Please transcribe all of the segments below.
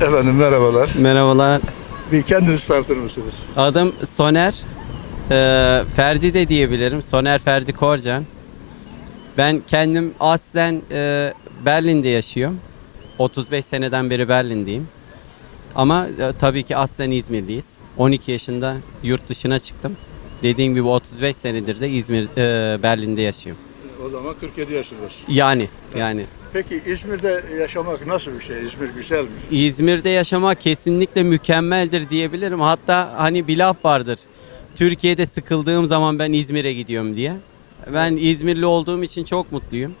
Efendim merhabalar. Merhabalar. Bir kendinizi tanıtır mısınız? Adım Soner. Ee, Ferdi de diyebilirim. Soner Ferdi Korcan. Ben kendim aslen e, Berlin'de yaşıyorum. 35 seneden beri Berlin'deyim. Ama e, tabii ki aslen İzmirliyiz. 12 yaşında yurt dışına çıktım. Dediğim gibi 35 senedir de İzmir, e, Berlin'de yaşıyorum. O zaman 47 yaşındasın. Yani, yani Peki İzmir'de yaşamak nasıl bir şey? İzmir güzel mi? İzmir'de yaşamak kesinlikle mükemmeldir diyebilirim. Hatta hani bir laf vardır. Türkiye'de sıkıldığım zaman ben İzmir'e gidiyorum diye. Ben İzmirli olduğum için çok mutluyum.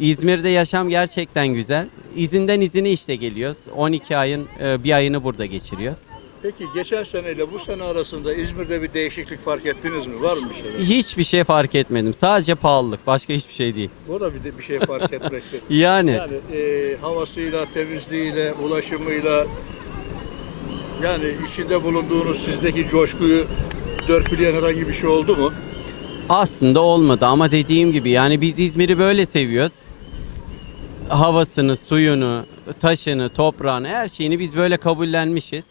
İzmir'de yaşam gerçekten güzel. İzinden izine işte geliyoruz. 12 ayın e, bir ayını burada geçiriyoruz. Peki geçen seneyle bu sene arasında İzmir'de bir değişiklik fark ettiniz mi? Var mı bir şeyler? Hiçbir şey fark etmedim. Sadece pahalılık. Başka hiçbir şey değil. Bu da bir, de bir şey fark etmektir. Yani Yani e, havasıyla, temizliğiyle, ulaşımıyla yani içinde bulunduğunuz sizdeki coşkuyu dörtleyen herhangi bir şey oldu mu? Aslında olmadı ama dediğim gibi yani biz İzmir'i böyle seviyoruz. Havasını, suyunu, taşını, toprağını, her şeyini biz böyle kabullenmişiz.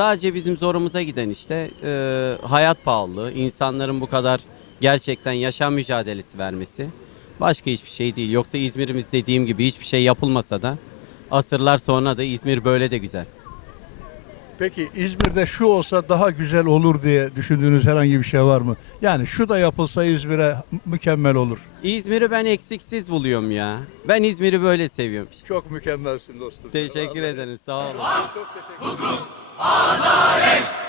Sadece bizim zorumuza giden işte e, hayat pahalılığı, insanların bu kadar gerçekten yaşam mücadelesi vermesi. Başka hiçbir şey değil. Yoksa İzmir'imiz dediğim gibi hiçbir şey yapılmasa da asırlar sonra da İzmir böyle de güzel. Peki İzmir'de şu olsa daha güzel olur diye düşündüğünüz herhangi bir şey var mı? Yani şu da yapılsa İzmir'e mükemmel olur. İzmir'i ben eksiksiz buluyorum ya. Ben İzmir'i böyle seviyorum. Çok mükemmelsin dostum. Teşekkür ederim. Sağ olun. Çok teşekkür ederim. tricolores.